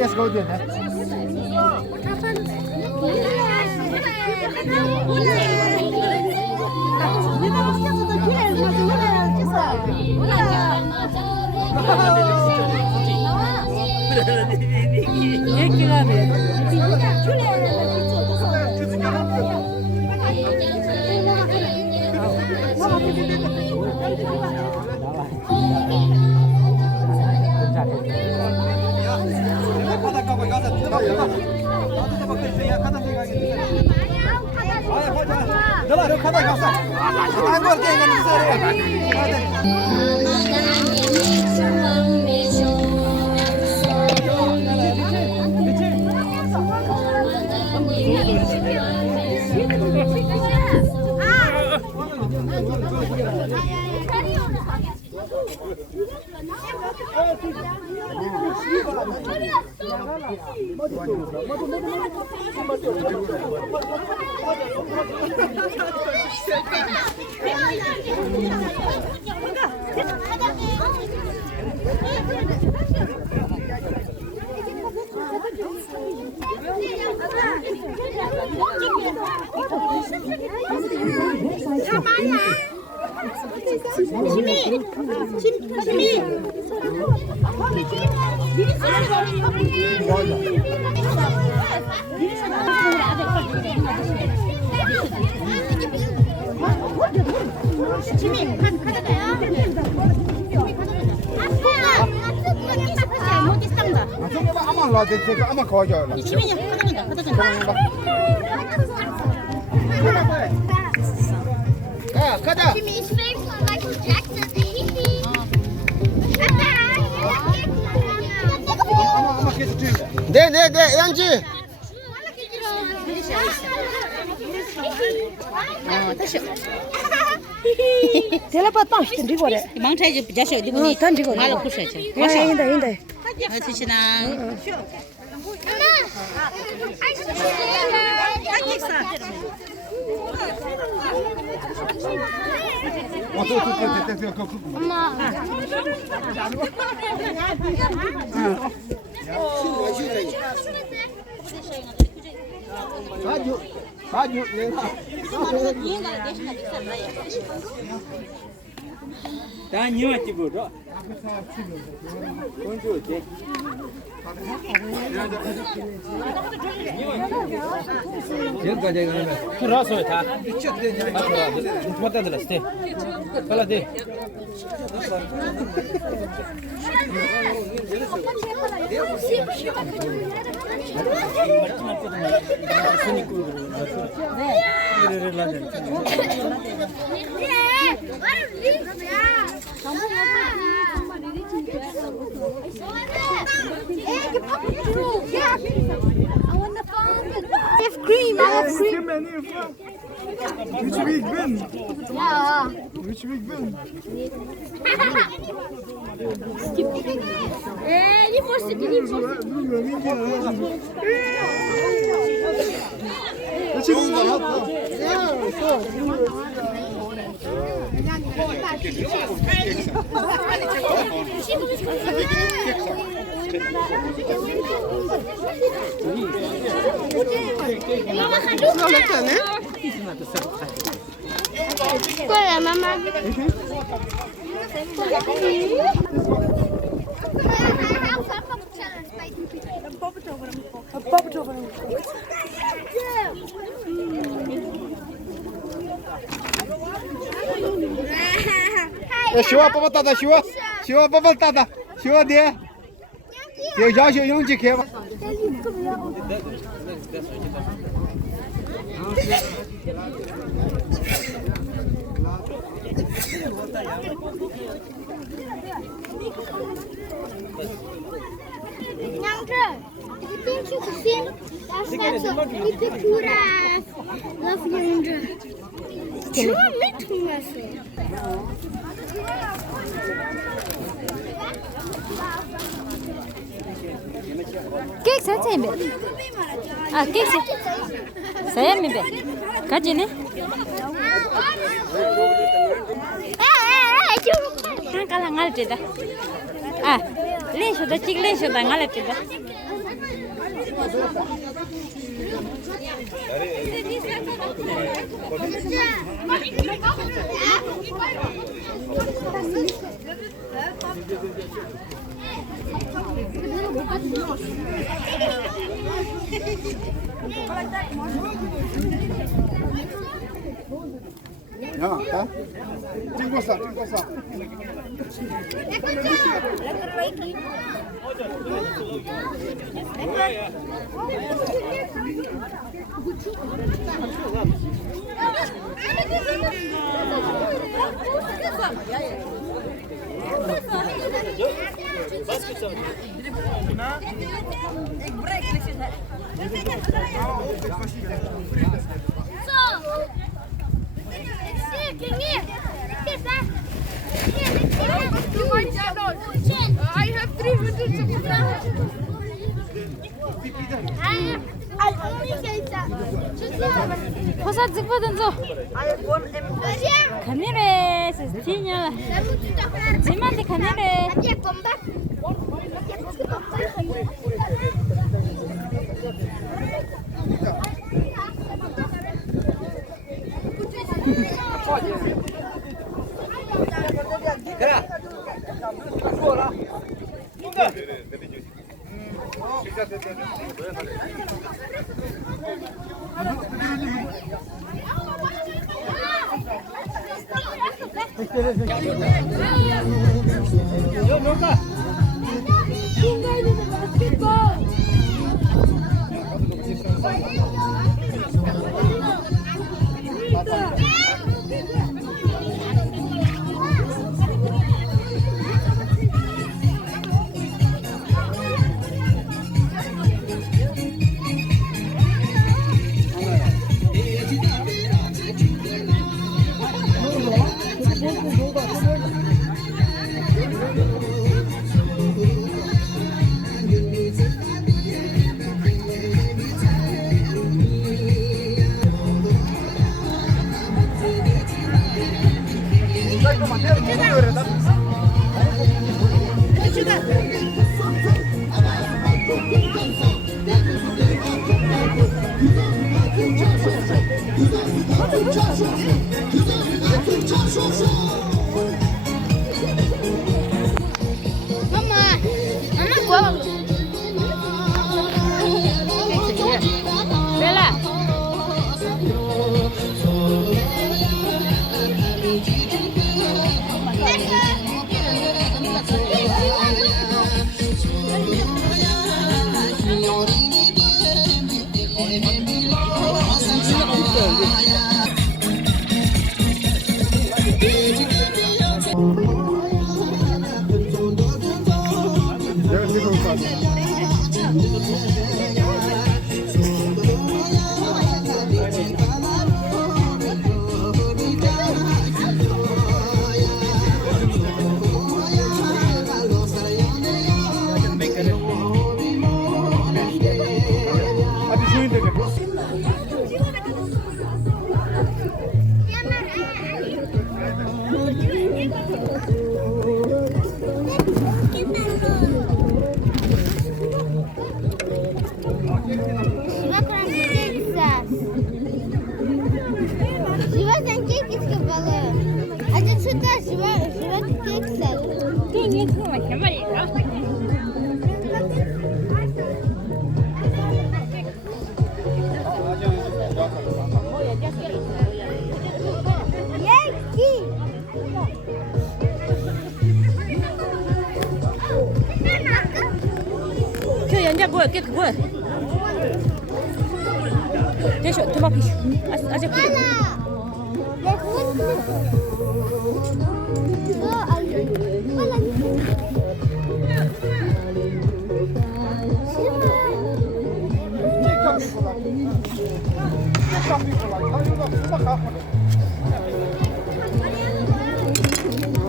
Let's go there. 아마 거죠. 지민이 가자. 가자. Jimmy's face like Michael Jackson. 아마 계속 주인다. 네, 양지. 텔레파 땅시든 리고래. 망차지 비자셔 이분이 던지고. 말로 부셔죠. 인다. 어찌시나. 아주 다 니와지 보러. 건조지. 여기까지 가면 풀어서 다. 앞으로 맞다 들었대. 빨라대. Hey, Which week win? Ja. Which week win? Die voorste, die voorste. Dat je niet helpt. Ja, zo. Mama, ga doen. Voilà, mama. Shiva, papa tada, Shiva. Shiva, papa tada. Shiva de. Để cho chị用这开吧。Nyangre, ik heb gezien. Daar staat zo, die pictura love Nyangre. Cuma met mensen. Kek saja be. Ah kek saya mi be. Kaji ne? Kan kalah ngal cita. Ah, len sudah cik len sudah ngal cita. Ya, kan? Tunggu sah. I have 300 Hosa zikbadan zo. Kanire sestinya. Ziman di kanire. Kera. Suara. Tunggu. Yo, Noka. Bella. Thank you. Şiva karanlıkta güzel. Şiva sen kek iske balığı. Acı çıta Şiva kek güzel. Yeki. 그 연자 뭐야? 걔 그거야. 대쇼 도마피쇼. 아직 그. Ne kuvvetli. O ayı. Falan.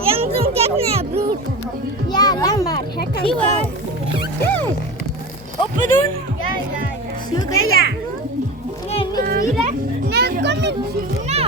Yang zum tekne brut. Ya lambat. Siwa. Open. Ya. Siwa ya. Ne sila. Ne kami sila.